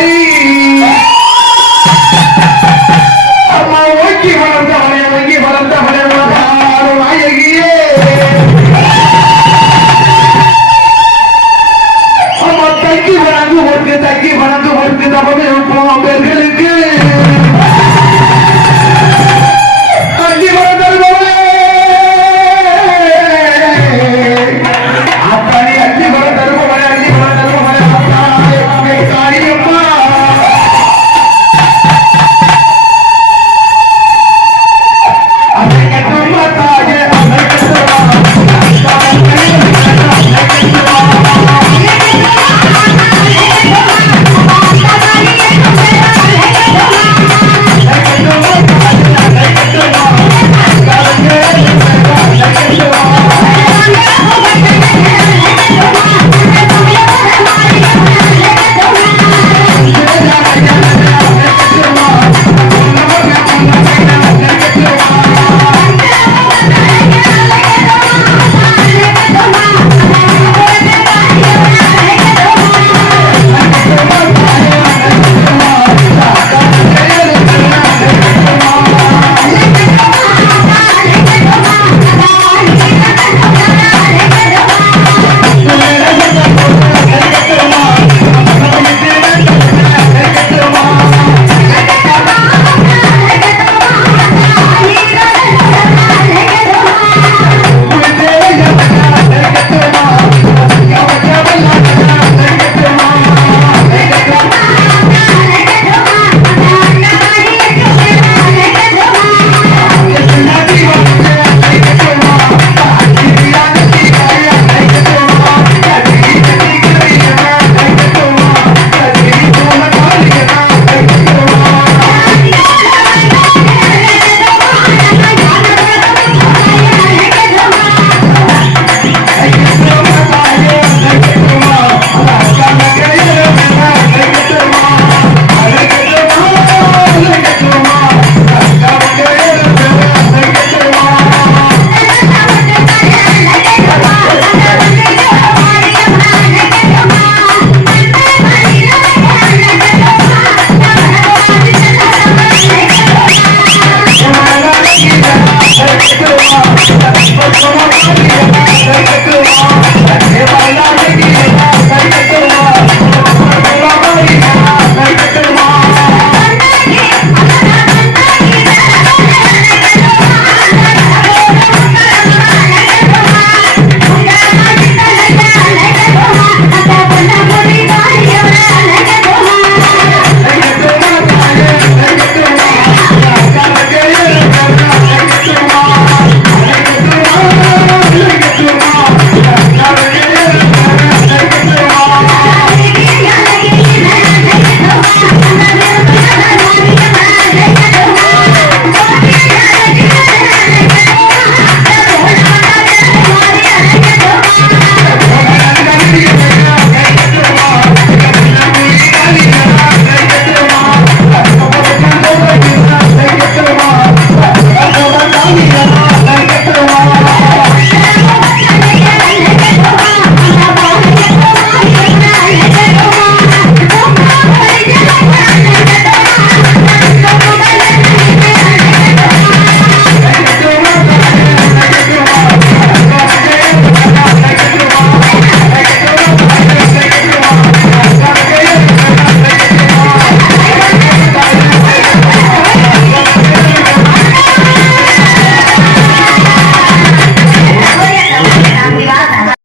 மாறி